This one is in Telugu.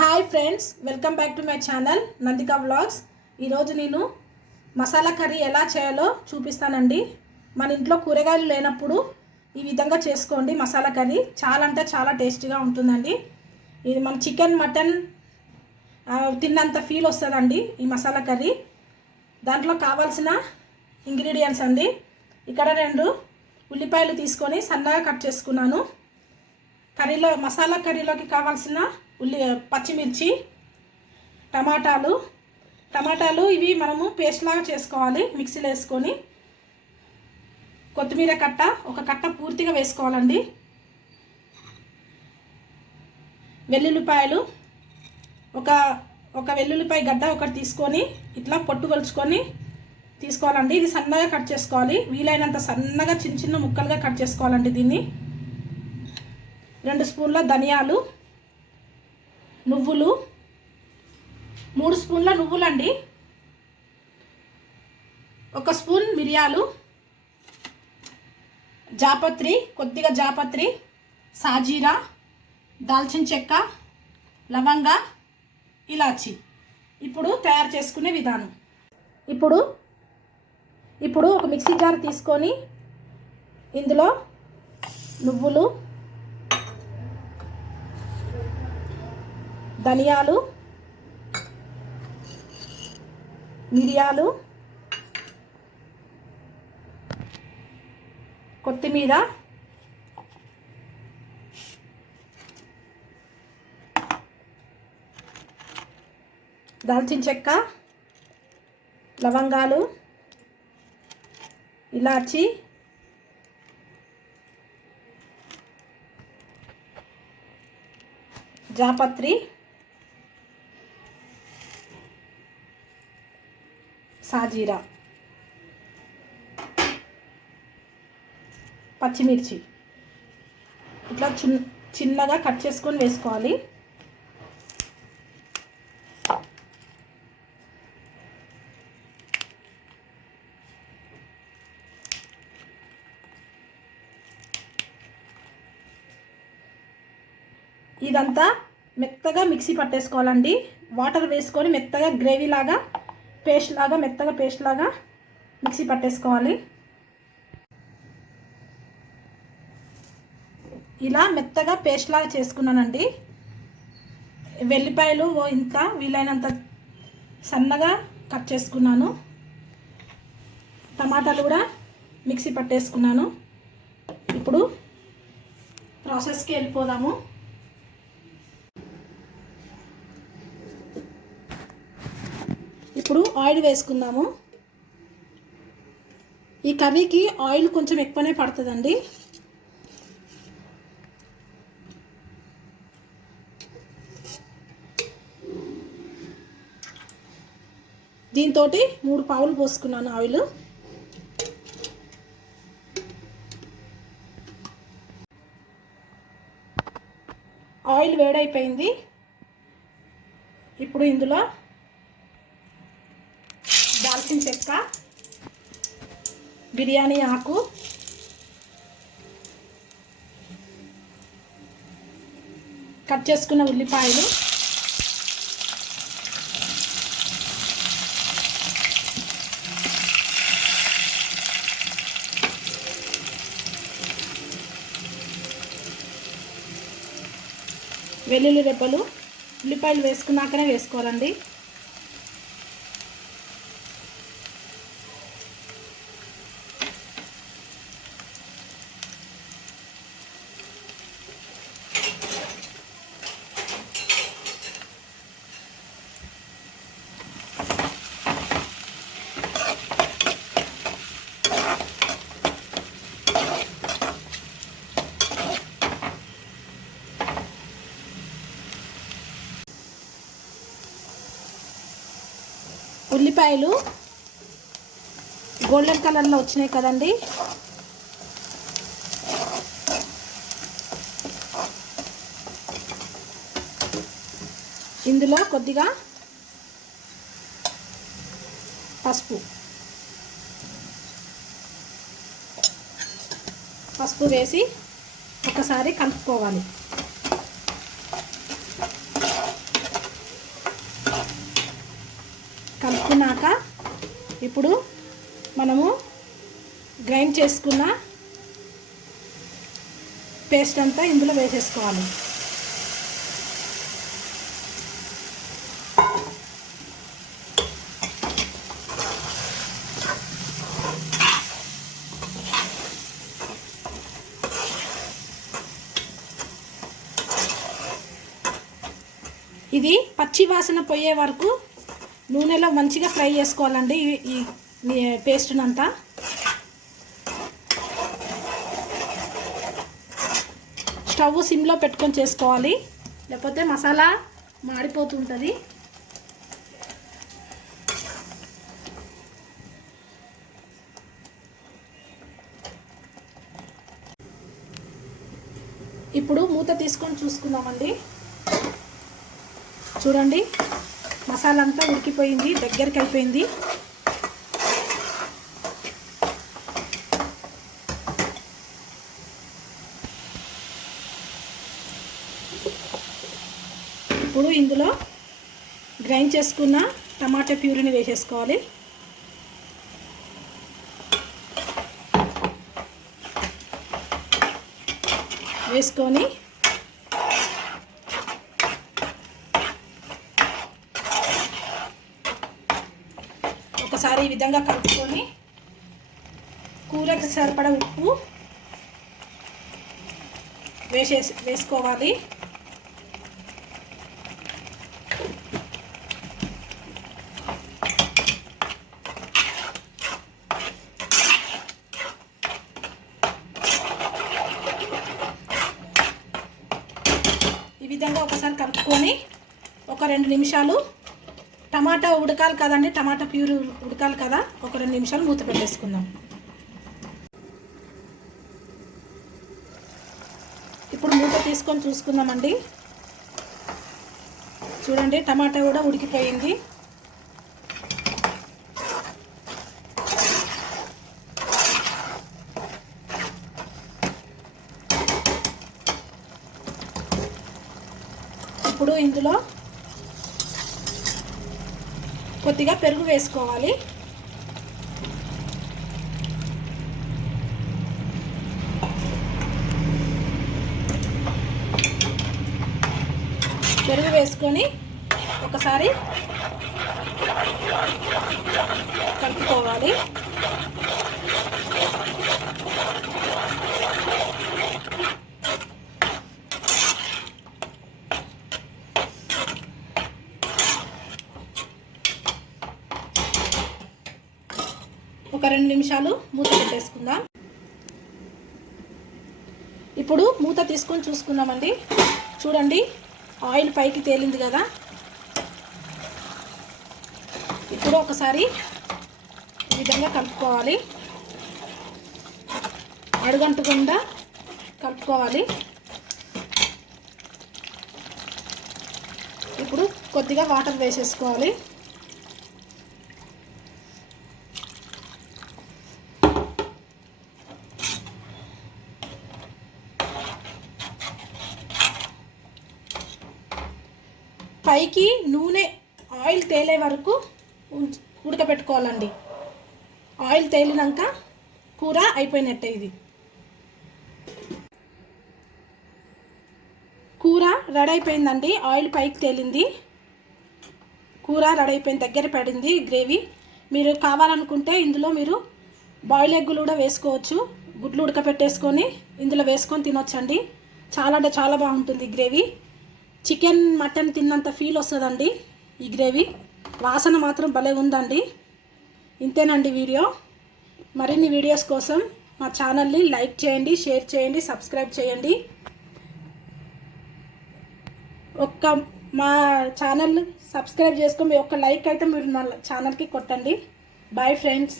Hi friends, welcome back to my channel Nandika vlogs. ఈరోజు నేను మసాలా కర్రీ ఎలా చేయాలో చూపిస్తానండి. మన ఇంట్లో కూరగాయలు లేనప్పుడు ఈ విధంగా చేసుకోండి. మసాలా కర్రీ చాలా అంటే చాలా టేస్టీగా ఉంటుందండి. ఇది మన చికెన్ మటన్ తిన్నంత ఫీల్ వస్తుందండి ఈ మసాలా కర్రీ. దాంట్లో కావాల్సిన ఇంగ్రీడియంట్స్ అండి, ఇక్కడ 2 ఉల్లిపాయలు తీసుకొని సన్నగా కట్ చేసుకున్నాను. మసాలా కర్రీలోకి కావాల్సిన పచ్చిమిర్చి, టమాటాలు ఇవి మనము పేస్ట్ లాగా చేసుకోవాలి, మిక్సీలో వేసుకొని. కొత్తిమీర కట్ట ఒక కట్ట పూర్తిగా వేసుకోవాలండి. వెల్లుల్లిపాయలు ఒక వెల్లుల్లిపాయ గడ్డ ఒకటి తీసుకొని ఇట్లా పొట్టు కొలుచుకొని తీసుకోవాలండి. ఇది సన్నగా కట్ చేసుకోవాలి, వీలైనంత సన్నగా చిన్న చిన్న ముక్కలుగా కట్ చేసుకోవాలండి. దీన్ని 2 స్పూన్ల ధనియాలు, నువ్వులు 3 స్పూన్ల నువ్వులండి, 1 స్పూన్ మిరియాలు, కొద్దిగా జాపత్రి, సాజీరా, దాల్చిన చెక్క, లవంగ, ఇలాచి. ఇప్పుడు తయారు చేసుకునే విధానం. ఇప్పుడు ఒక మిక్సీ జార్ తీసుకొని ఇందులో నువ్వులు, ధనియాలు, మిరియాలు, కొత్తిమీర, దాల్చిన చెక్క, లవంగాలు, ఇలాచి, జాపత్రి, సాజీరా, పచ్చిమిర్చి ఇట్లా చిన్నగా కట్ చేసుకొని వేసుకోవాలి. ఇదంతా మెత్తగా మిక్సీ పట్టేసుకోవాలండి. వాటర్ వేసుకొని మెత్తగా గ్రేవీ లాగా మెత్తగా పేస్ట్ లాగా మిక్సీ పట్టేసుకోవాలి. ఇలా మెత్తగా పేస్ట్ లాగా చేసుకున్నానండి. వెల్లిపాయలు ఇంత వీలైనంత సన్నగా కట్ చేసుకున్నాను. టమాటాలు కూడా మిక్సీ పట్టేసుకున్నాను. ఇప్పుడు ప్రాసెస్కి వెళ్ళిపోదాము. ఇప్పుడు ఆయిల్ వేసుకుందాము. ఈ కర్రీకి ఆయిల్ కొంచెం ఎక్కువనే పడుతుందండి. దీంతో 3 పావులు పోసుకున్నాను ఆయిల్. ఆయిల్ వేడైపోయింది. ఇప్పుడు ఇందులో దాల్చిన చెక్క, బిర్యానీ ఆకు, కట్ చేసుకున్న ఉల్లిపాయలు, వెల్లుల్లి రెబ్బలు. ఉల్లిపాయలు వేసుకున్నాకనే వేసుకోవాలండి. ఉల్లిపాయలు గోల్డెన్ కలర్లో వచ్చినాయి కదండి. ఇందులో కొద్దిగా పసుపు వేసి ఒకసారి కలుపుకోవాలి. ఇప్పుడు మనము గ్రైండ్ చేసుకున్న పేస్ట్ అంతా ఇందులో వేసేసుకోవాలి. ఇది పచ్చి వాసన పోయే వరకు నూనెలో మంచిగా ఫ్రై చేసుకోవాలండి ఈ పేస్ట్నంతా. స్టవ్ సిమ్లో పెట్టుకొని చేసుకోవాలి, లేకపోతే మసాలా మాడిపోతుంటుంది. ఇప్పుడు మూత తీసుకొని చూసుకుందామండి. చూడండి, మసాలా అంతా ఉడికిపోయింది, దగ్గరికి అయిపోయింది. ఇప్పుడు ఇందులో గ్రైండ్ చేసుకున్న టమాటా ప్యూరీని వేసేసుకోవాలి. వేసుకొని ఒకసారి ఈ విధంగా కలుపుకొని కూరకి సరిపడా ఉప్పు వేసుకోవాలి. ఈ విధంగా ఒకసారి కలుపుకొని ఒక 2 నిమిషాలు టమాటా ఉడకాలి కదండి, టమాటా ప్యూరీ ఉడకాలి కదా, ఒక 2 నిమిషాలు మూత పెట్టేసుకుందాం. ఇప్పుడు మూత తీసుకొని చూసుకుందామండి. చూడండి, టమాటా కూడా ఉడికిపోయింది. ఇప్పుడు ఇందులో కొద్దిగా పెరుగు వేసుకోవాలి. పెరుగు వేసుకొని ఒకసారి కలుపుకోవాలి. ఒక 2 నిమిషాలు మూత పెట్టేసుకుందాం. ఇప్పుడు మూత తీసుకొని చూసుకుందామండి. చూడండి, ఆయిల్ పైకి తేలింది కదా. ఇప్పుడు ఒకసారి ఈ విధంగా కలుపుకోవాలి, అడుగంటకుండా కలుపుకోవాలి. ఇప్పుడు కొద్దిగా వాటర్ వేసేసుకోవాలి. పైకి నూనె ఆయిల్ తేలే వరకు ఉడకబెట్టుకోవాలండి. ఆయిల్ తేలినాక కూర అయిపోయినట్టే. ఇది కూర రెడీ అయిపోయిందండి. ఆయిల్ పైకి తేలింది, కూర రెడీ అయిపోయింది, దగ్గర పడింది గ్రేవీ. మీరు కావాలనుకుంటే ఇందులో మీరు బాయిల్ ఎగ్గులు కూడా వేసుకోవచ్చు. గుడ్లు ఉడకపెట్టేసుకొని ఇందులో వేసుకొని తినొచ్చండి. చాలా అంటే చాలా బాగుంటుంది గ్రేవీ. చికెన్ మటన్ తిన్నంత ఫీల్ వస్తుందండి ఈ గ్రేవీ. వాసన మాత్రం భలే ఉందండి. ఇంతేనండి వీడియో. మరిన్ని వీడియోస్ కోసం మా ఛానల్ని లైక్ చేయండి, షేర్ చేయండి, సబ్స్క్రైబ్ చేయండి. మా ఛానల్ సబ్స్క్రైబ్ చేసుకొని ఒక్క లైక్ అయితే మీరు మా ఛానల్కి కొట్టండి. Bye friends.